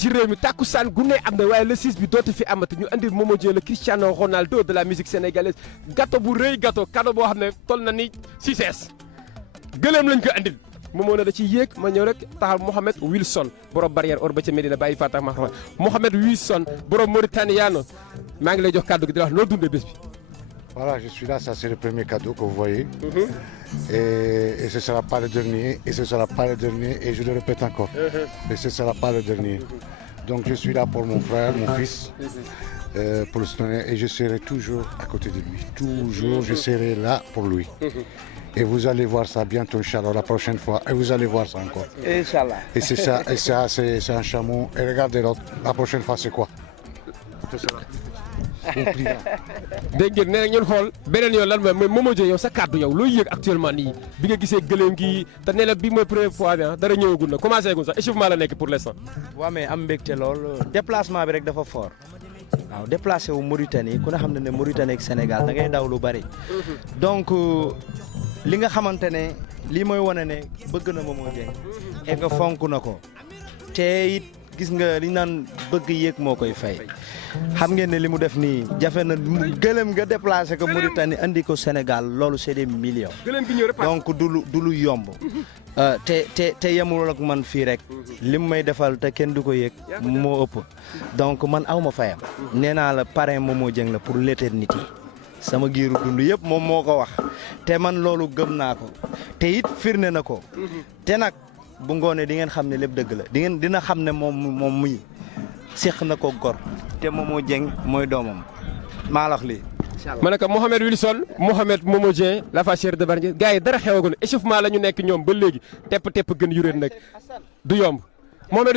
ci réew mi tàkkusaan gu ne am na waaye le 6 bi dootu fi amati ñu andil Momo Dieng le Cristiano Ronaldo de la musique sénégalaise gâteau bu rëy gâteau cadeau boo xam ne toll na ni 6S gëléem lañ ko andil Momo na da ci yéeg ma ñëw rek taxal Mohamed Wilson borom barrière or ba ca Medina bàyyi Fatah ma Mohamed Wilson borom Mauritaniano maa ngi lay jox kàddu gi di wax noo dundee bés bi. Voilà, je suis là, ça c'est le premier cadeau que vous voyez. Et ce ne sera pas le dernier, et ce ne sera pas le dernier, et je le répète encore, et ce ne sera pas le dernier. Donc je suis là pour mon frère, mon fils, pour le soutenir, et je serai toujours à côté de lui. Toujours, je serai là pour lui. Et vous allez voir ça bientôt, Inch'Allah, la prochaine fois, et vous allez voir ça encore. Inch'Allah. Et c'est ça, c'est un chameau. Et regardez l'autre, la prochaine fois c'est quoi? dégg ngeen nee na ngeen xool beneen yoon lan mooy Momo Dieng yow sa kàddu yow looy yëg actuellement nii bi nga gisee gëléem gi te nee na bii mooy première fois bi dara ñëwagul na commencé gun sax échauffement la nekk pour l'instant. waaw mais am mbégte lool déplacement bi rek dafa fort waaw déplacé wu Mauritanie ku ne xam ne Mauritanie ak Sénégal da ngay daw lu bari donc li nga xamante ne lii mooy wane ne bëgg na Momo Dieng et nga fonk na ko te it gis nga li naan bëgg yéeg moo koy fay. xam ngeen ne li mu def nii jafe na gëlëm nga déplacé ko Mauritanie andi ko Sénégal loolu c'est des millions donc du lu yomb te yemul ak man fii rek lim may defal te kenn du ko yëg moo ëpp donc man aw ma fayam nee naa la parrain Momo Dieng la pour l'éternité sama giiru dund yëpp moom moo ko wax te man loolu gëm naa ko te it firnde na ko te nag bu ngoonee di ngeen xam ne lépp dëgg la dina xam ne moom muy seq na ko gor te Momo Dieng mooy doomam maa la wax lii. ma ne ko Mohamed Wilson Mohamed Momo Dieng la fa chérie de Bargny gars yi dara xewagoon échauffement la ñu nekk ñoom ba léegi tepp gën yuréen nag du yomb Mohamed